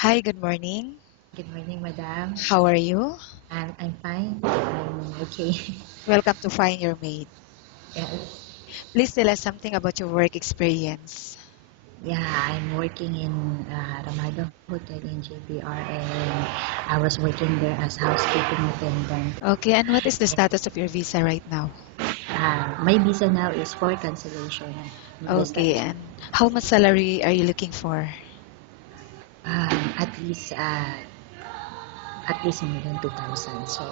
Hi, good morning. Good morning, madam. How are you? I'm fine. I'm okay. Welcome to Find Your Mate. Yes. Please tell us something about your work experience. Yeah, I'm working in Ramada Hotel in JPR, and I was working there as housekeeping attendant. Okay, and what is the status of your visa right now? My visa now is for cancellation because Okay, and how much salary are you looking for? at least more than 2,000, so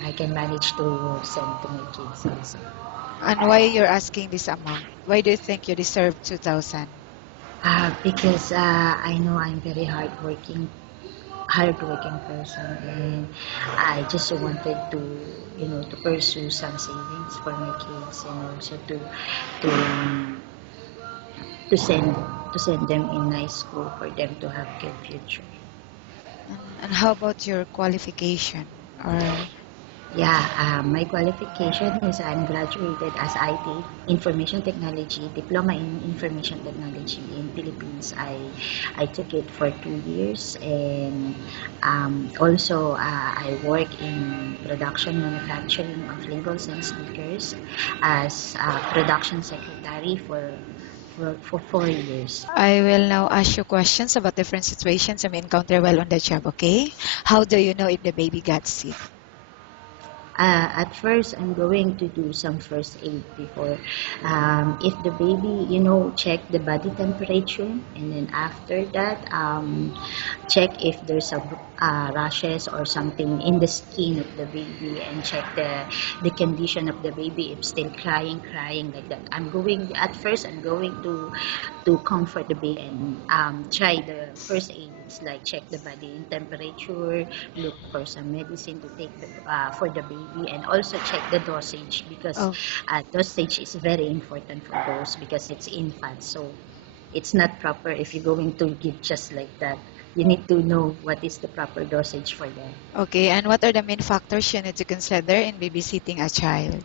I can manage to send to my kids also. And why you're asking this amount? Why do you think you deserve 2,000? Because I know I'm very hardworking person, and I just wanted to to pursue some savings for my kids, and also to to send to send them in nice school for them to have good future. And how about your qualification? Or Yeah, my qualification is I'm graduated as IT, Information Technology, Diploma in Information Technology in Philippines. I took it for 2 years, and also I work in production manufacturing of labels and stickers as production secretary for 4 years. I will now ask you questions about different situations you may encounter while on the job, okay? How do you know if the baby got sick? At first, I'm going to do some first aid before. If the baby, check the body temperature, and then after that, check if there's a rashes or something in the skin of the baby, and check the condition of the baby if still crying like that. I'm going to comfort the baby, and try the first aids like check the body in temperature, look for some medicine to take for the baby, and also check the dosage because Oh, dosage is very important for those because it's infant. So it's not proper if you're going to give just like that. You need to know what is the proper dosage for them. okay. And what are the main factors you need to consider in babysitting a child?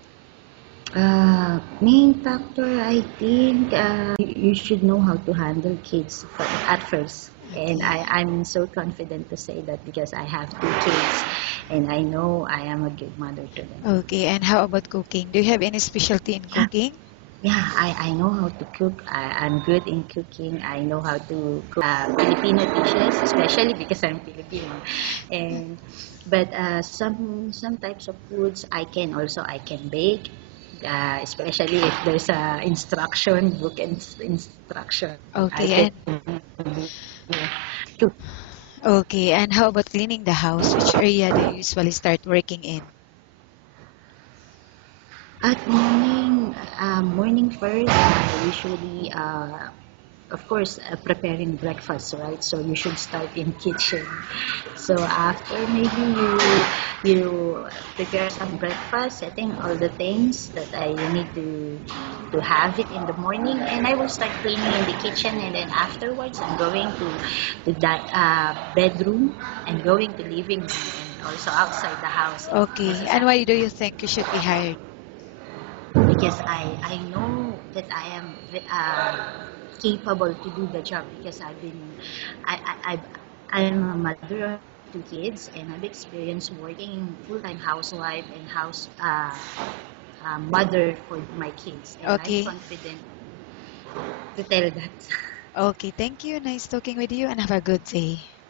Main factor, I think you should know how to handle kids at first. And Okay. I'm so confident to say that because I have 2 kids, and I know I am a good mother to them. Okay, and how about cooking? Do you have any specialty in Yeah, cooking? yeah, I know how to cook. I'm good in cooking. I know how to cook Filipino dishes, especially because I'm Filipino. And but some types of foods I can bake, especially if there's a instruction book and instruction. I Okay, can and cook. how about cleaning the house? Which area do you usually start working in? At morning first, I usually, of course, preparing breakfast, right? So you should start in kitchen. So after maybe you prepare some breakfast, setting all the things that I need to have it in the morning, and I will start cleaning in the kitchen, and then afterwards I'm going to that bedroom, and going to living room, and also outside the house if Okay, and necessary. why do you think you should be hired? Because I know that I am capable to do the job because I'm a mother of 2 kids, and I've experienced working full-time housewife and house mother for my kids, and I'm Okay, confident to tell that. okay, thank you. Nice talking with you and have a good day.